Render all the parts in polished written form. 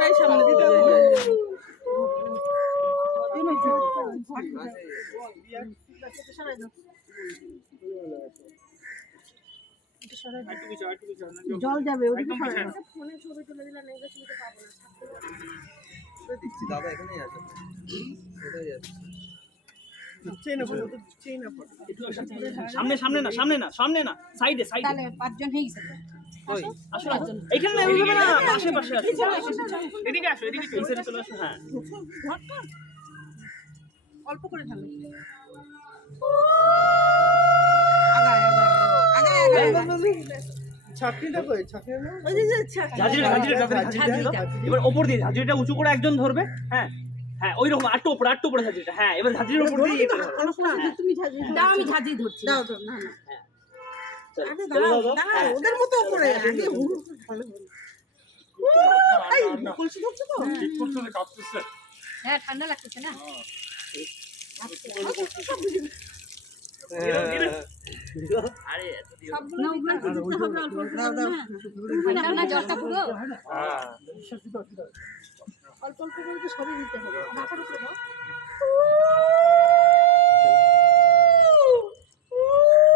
মুখটাই সামনে দিতে হবে। জল যাবে ফোনে ছবি তুলে দিলে নেই ছবিতে পাবো না। দাদা এখানেই আছে। সামনে সামনে না সামনে না সামনে না সাইডে সাইডে তাহলে 5 জন হয়ে গেছে। কই আসো এইখানে না ওইভাবে না পাশে পাশে আসো এদিকে আসো এদিকে এই সাইডে চলে আসো হ্যাঁ অল্প করে ঢালো। ছাকনিটা কই? ছাকনি না? ওই যে ঝাঁঝরিটা এবার ওপর দিয়ে ঝাঁঝরিটা উঁচু করে একজন ধরবে হ্যাঁ হ্যাঁ ওই রকম আটটু উপরে ঝাঁঝরিটা হ্যাঁ এবার ঝাঁঝরির উপর দিয়ে তুমি ঝাঁঝি দাও, আমি ঝাঁঝি ধরছি। দাও দাও, না না আগে দাও দাও, ওদের মতো করে আগে হুড় ভালো ভালো। এই কলসি ধরছো তো? ঠিক করতে কাঁপতেছে। হ্যাঁ ঠান্ডা লাগতেছে না। আরে সবগুলো দিতে হবে অল্প অল্প করে না। না জলটা পুরো অল্প অল্প করে তো সবই দিতে হবে। মাথার উপরে দাও।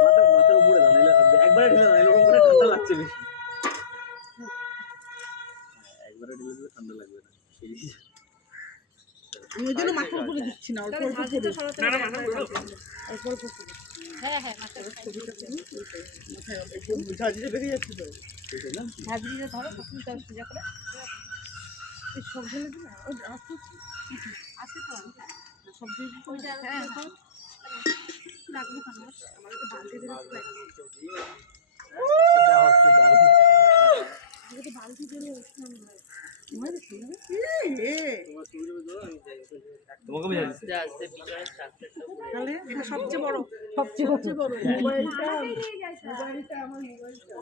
মাথার উপরে দাও একবারে ঢেলে দাও এরকম করে ঠান্ডা লাগছে বেশি একবারে ঢেলে দিলে ঠান্ডা লাগবে না আমি ওই জন্য মাথার উপরে দিচ্ছি না, অল্প অল্প করে। না না না অল্প অল্প করে। হ্যাঁ হ্যাঁ মাথার ঝাঁঝিটা বেরিয়ে যাচ্ছে তো। ঝাঁঝরিটা ধরো তখন তার সোজা করে সব ঢেলে দিলে আছে তো সব ঢেলে হ্যাঁ লাগবে কেন আমাদের তো বালতি দিয়ে বালতি দিয়ে তোমাকে বুঝাই তাহলে এটা সবচেয়ে বড় সবচেয়ে বড় মোবাইলটা আমার মোবাইলটা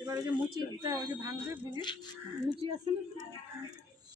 এবারে যে মুচিটা ওই যে ভাঙবে ভেঙে মুচি আছে না